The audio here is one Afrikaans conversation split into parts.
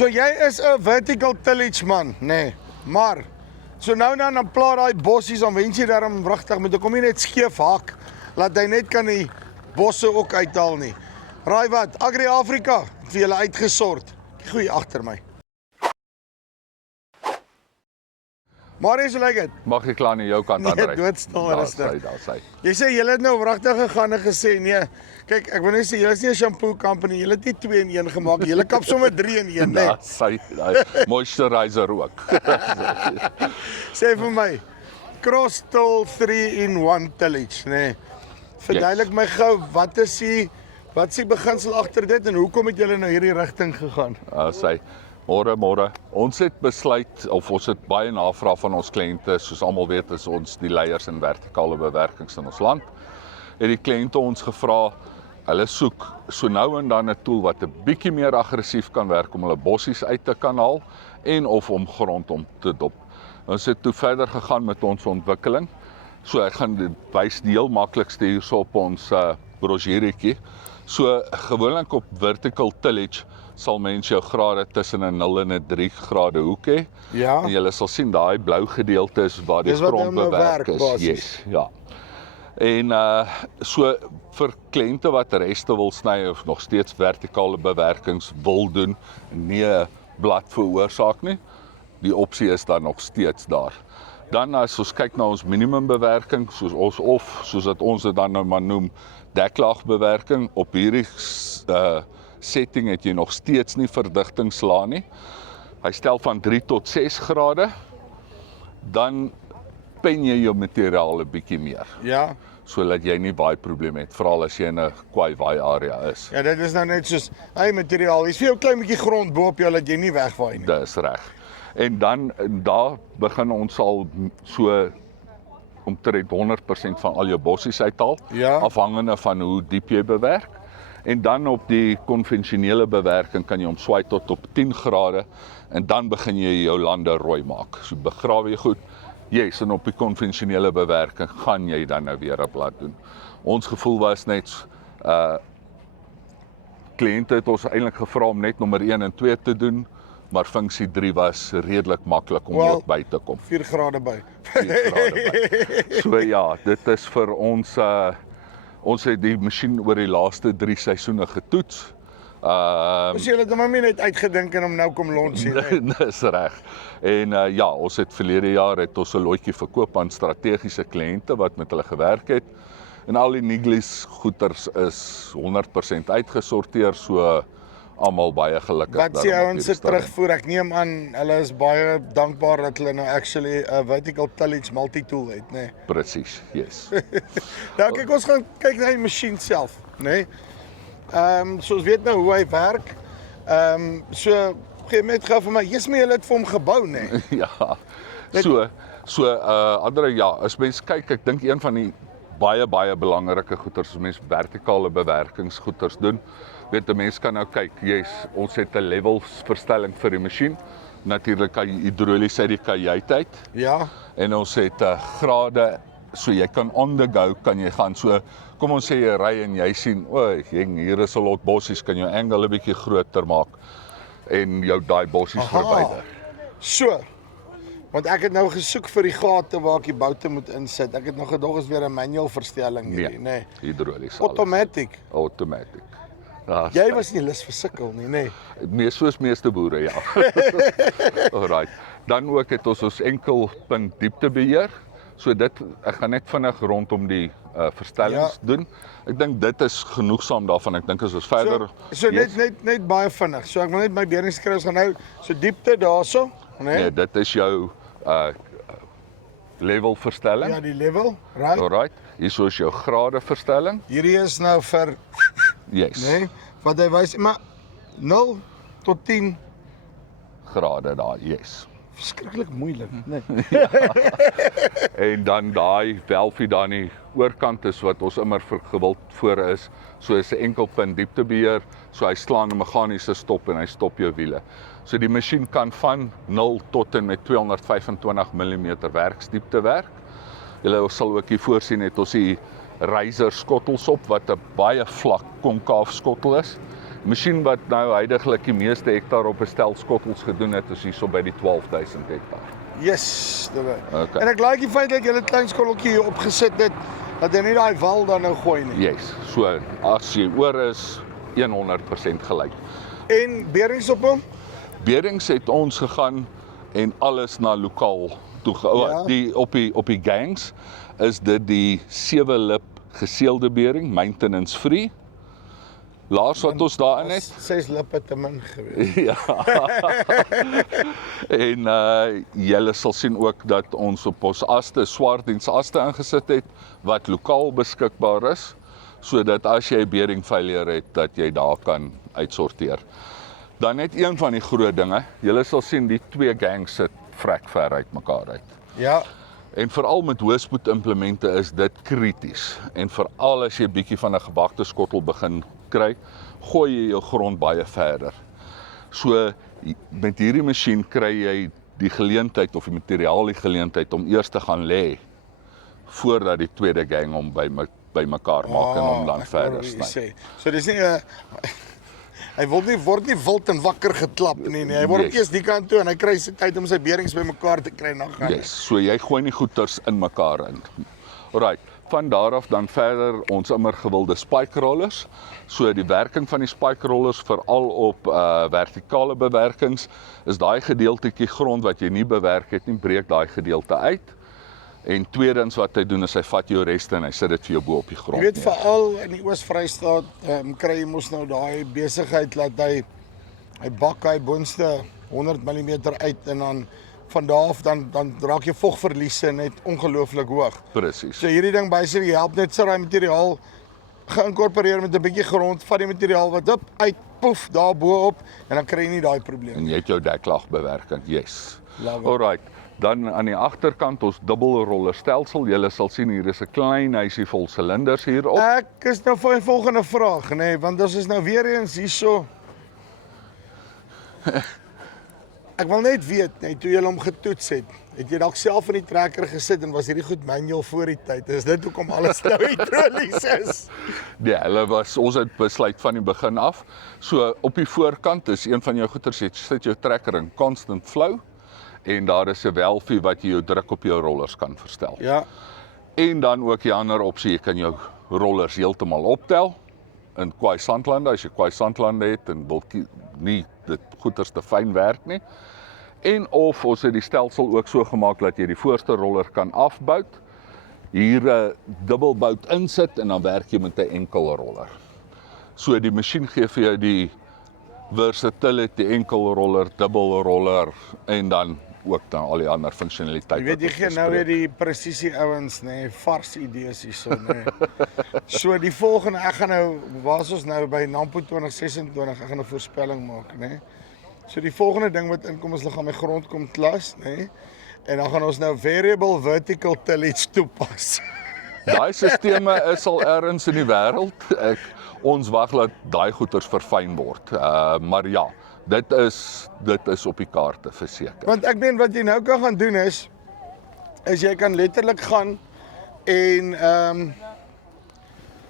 So jy is 'n vertical tillage man, nee. Maar so nou en dan pla daai bossies dan wens jy daarom wragtig met hom nie net skeef hak, laat hy net kan die bosse ook uithaal nie. Raai wat? Agri Afrika het vir julle uitgesort. Goeie agter my. Marius, hoe lyk dit? Mag ek klaar aan jou kant Nee, aanry? doodstil rustig. Daar sy. Jy sê julle het nou wragtig gegaan en gesê nee. Kyk, ek wil net sê julle is nie 'n shampoo company, julle het nie 2 in 1 gemaak, julle kap sommer 3 in 1, nee. Daar sy, moisturizer ook. Sê vir my, Crostal 3-in-1 tillage, nee. Verduidelik my gou, wat is die beginsel agter dit en hoekom het julle nou hierdie rigting gegaan? Sy, môre. Ons het besluit, of ons het baie navraag van ons kliënte, soos almal weet is ons die leiers in vertikale bewerkings in ons land. Het die kliënte ons gevra, hulle soek so nou en dan 'n tool wat 'n bietjie meer aggressief kan werk om hulle bossies uit te kan haal en of om grond om te dop. Ons het toe verder gegaan met ons ontwikkeling. So ek gaan dit wys die heel maklikste hierso op ons brosjuretjie. So gewoonlik op vertical tillage sal mens jou grade tussen 'n 0 en 'n 3 grade hoek hê. Ja. En jy sal sien daai blou gedeelte is waar die Dis wat grond nou bewerk werk, is. basies. Yes, ja. En so vir kliënte wat reste wil sny of nog steeds vertikale bewerkings wil doen, nie 'n blad veroorsaak nie, die opsie is dan nog steeds daar. Dan as ons kyk na ons minimumbewerking, soos dat ons dit dan nou maar noem, deklaagbewerking, op hierdie setting het jy nog steeds nie verdigtingslaa nie. Hy stel van 3 tot 6 grade, dan pen jy jou materiaal 'n bietjie meer, Ja. sodat jy nie baie probleme het, veral as jy in 'n kwaai-waai area is. Ja, dit is nou net soos, hey materiaal, hier's vir jou 'n klein bietjie grond bo op jou dat jy nie wegwaai nie. Dis reg. En dan daar begin ons al so omtrent 100% van al jou bossies uithaal, Ja. afhangende van hoe diep jy bewerk. En dan op die konvensionele bewerking kan jy hom swaai tot op 10 grade en dan begin jy jou lande rooi maak. So begrawe jy goed. Yes, en op die konvensionele bewerking gaan jy dan nou weer 'n blad doen. Ons gevoel was net kliënte het ons eintlik gevra om net nommer 1 en 2 te doen, maar funksie 3 was redelik maklik om ook by te kom. 4 grade by. 4 grade by. So ja, dit is vir ons ons het die masjien oor die laaste 3 seisoene getoets. Ons julle het hom net uitgedink en hom nou kom launch hier. Dis reg. En ja, ons het verlede jaar het ons 'n lotjie verkoop aan strategiese kliënte wat met hulle gewerk het. En al die Niglis goeders is 100% uitgesorteer, so almal baie gelukkig. Wat sê ouens se terugvoer? Ek neem aan hulle is baie dankbaar dat hulle nou actually 'n vertical tillage multi-tool het, nê. Nee. Presies, yes. Nou kyk, ons gaan kyk na die masjien self, nê. Nee. So ons weet nou hoe hy werk. So gee net gou vir my, jy's my julle het vir hom gebou, nê. Nee. Ja. So Andre, ja, as mens kyk, ek dink een van die baie belangrike goeders as mens vertikale bewerkingsgoeders doen. Weet 'n mens kan nou kyk, ons het 'n levelsverstelling vir die masjien. Natuurlik kan jy hidrolies uit die kajuit uit. Ja. En ons het grade, so jy kan on the go kan jy gaan. So kom ons sê jy ry en jy sien, hier is 'n lot bossies, kan jou angle 'n bietjie groter maak en jou daai bossies verwyder. So. Want ek het nou gesoek vir die gate waar ek die boute moet insit. Ek het nog gedog is weer 'n manual verstelling hierdie, nê. Hidrolies. Automatic. Jy was nie lus vir sukkel nie, nê. Soos meeste boere, ja. Alright. Dan ook het ons enkelpunt dieptebeheer. So ek gaan net vinnig rondom die verstellings doen. Ek dink dit is genoegsaam daarvan. Ek dink as ons verder net baie vinnig. So ek wil net my beerings kry, ons gaan nou so diepte daarso, nê. Nee, dit is jou level verstelling. Ja, die level, right. Alright. Hierso is jou grade verstelling. Hierdie is nou vir Yes. nê, wat hy wys, maar 0 tot 10 grade daar, yes. Verskriklik moeilik, nê. En dan daai welfie daar aan die oorkant is wat ons immer gewild voor is. So is 'n enkelpunt dieptebeheer, so hy slaan 'n meganiese stop en hy stop jou wiele. So die masjien kan van 0 tot en met 225 mm werksdiepte werk. Julle sal ook hier voorsien het ons die Razor skottels op wat 'n baie vlak konkaaf skottel is. Masjien wat nou huidiglik die meeste hektaar op 'n stel skottels gedoen het, is hierso by die 12.000 hektaar. Yes, dit is. Okay. En ek like die feit dat jy 'n klein skotteltjie hier opgesit het, dat jy nie daai wal dan nou gooi nie. Yes, so as jy oor is 100% gelyk. En berings op hom? Berings het ons gegaan en alles na lokaal toe Ja. die op die gangs is dit die 7 lip geseelde bering, maintenance free. Laas wat ons daarin het. 6 lippe te min gewees. Ja. En julle sal sien ook dat ons op ons aste, swaarddiensaste ingesit het wat lokaal beskikbaar is, sodat as jy 'n bering failure het, dat jy daar kan uitsorteer. Dan net een van die groot dinge, julle sal sien die 2 gangs sit vrek ver uit mekaar uit. Ja, En veral met hoëspoed implemente is dit krities. En veral as jy bietjie van 'n gebakte skottel begin kry, gooi jy jou grond baie verder. So met hierdie masjien kry jy die geleentheid of die materiaal die geleentheid om eers te gaan lê voordat die tweede gang hom by mekaar maak en hom dan ek hoor verder wat jy sny. sê. So dis nie 'n hy word nie wild en wakker geklap nie. Hy word Yes. eers die kant toe en hy kry sy tyd om sy berings bymekaar te kry en dan gaan hy. Yes, so jy gooi nie goeters in mekaar in. Alright, van daar af dan verder ons immer gewilde spike rollers. So die werking van die spike rollers veral op vertikale bewerkings is daai gedeeltetjie grond wat jy nie bewerk het nie, breek daai gedeelte uit. En tweedens wat hy doen is hy vat jou reste en hy sit dit vir jou bo op die Jy grond. weet veral in die Oos-Vrystaat kry jy mos nou daai besigheid dat hy bak hy boonste 100 mm uit en dan van daar af dan raak jy vogverliese net ongelooflik hoog. Presies. So hierdie ding basically help net so daai materiaal geïnkorporeer met 'n bietjie grond, vat die materiaal wat op uit poef daar bo op en dan kry jy nie daai probleem. En jy het jou deklagbewerking. Yes. Love it. Alright. Dan aan die agterkant ons dubbelroller stelsel. Julle sal sien hier is 'n klein huisie vol silinders hierop. Ek is nou vir die volgende vraag, nee, want ons is nou weer eens hierso. Ek wil net weet, net toe jy hom getoets het jy dalk self in die trekker gesit en was hierdie goed manual voor die tyd? Is dit hoekom alles nou hidraulies is? Nee, ons het besluit van die begin af. So op die voorkant is een van jou goeters sit jou trekker in constant flow en daar is 'n welfie wat jy jou druk op jou rollers kan verstel. Ja, En dan ook die ander opsie, jy kan jou rollers heeltemal optel in kwai sandlande as jy kwai sandlande het en wil nie dit goeters te fyn werk nie. En of ons het die stelsel ook so gemaak dat jy die voorste roller kan afbout, hier 'n dubbelbout insit en dan werk jy met 'n enkel roller. So die masjien gee vir jou die versatility, enkel roller, dubbel roller en dan ook dan al die ander funksionaliteit. jy weet jy wat gee ons nou weer bespreek. die presisie ouens, nê, vars idees hierso, nê. So die volgende, ek gaan nou, waar is ons nou by Nampo 2026, ek gaan 'n voorspelling maak, nê. So die volgende ding wat inkom is hulle gaan my grond kom klas, nê. En dan gaan ons nou variable vertical tillage toepas. Daai sisteme is al ergens in die wêreld. Ons wag dat daai goeters verfyn word. Maar ja, dit is op die kaarte verseker. Want ek meen wat jy nou kan gaan doen is jy kan letterlik gaan en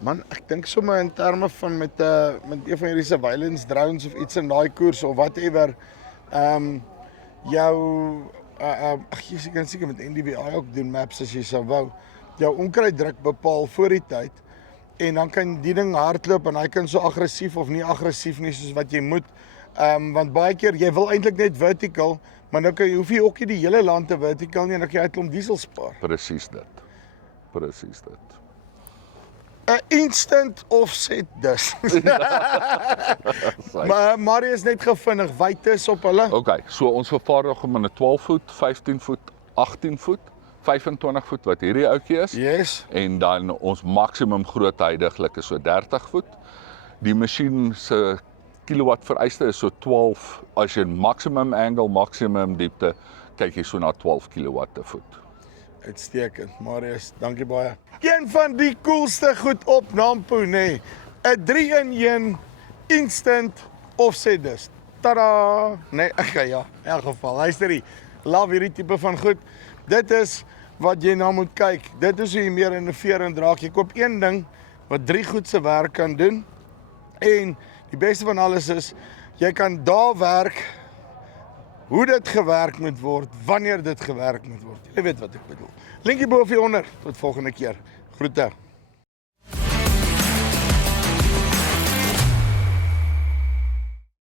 man, ek dink sommer in terme van met een van hierdie surveillance drones of iets in daai koers of whatever, jou jy kan seker met NDVI ook doen maps as jy sou wou. Jou onkruiddruk bepaal voor die tyd en dan kan die ding hardloop en hy kan so aggressief of nie aggressief nie soos wat jy moet. Want baie keer jy wil eintlik net vertical, maar nou hoef jy ook nie die hele land te vertical nie en dan kan jy 'n klomp diesel spaar. Presies dit. 'n Instant offset dus. Maar jy is net gevindig, wyte is op hulle. Okay, so ons vervaardig hom in 'n 12 voet, 15 voet, 18 voet, 25 voet wat hierdie ouetjie is. Yes. En dan ons maksimum grootte huidiglik is so 30 voet. Die masjien se kilowatt vereiste is so 12, as jy maksimum angle, maksimum diepte, kyk jy so na 12 kilowatt 'n voet. Uitstekend, Marius, dankie baie. Een van die coolste goed op Nampo, nê. 'n 3-in-1 instant offset dus. Tada! Nee, okay, ja, in elk geval. Luister hier. Love hierdie tipe van goed. Dit is wat jy nou moet kyk. Dit is hoe jy meer innoverend raak. Jy koop een ding wat 3 goed se werk kan doen. En Die beste van alles is, jy kan daar werk, hoe dit gewerk moet word, wanneer dit gewerk moet word. Jy weet wat ek bedoel. Linkie bo of hieronder, tot volgende keer. Groete.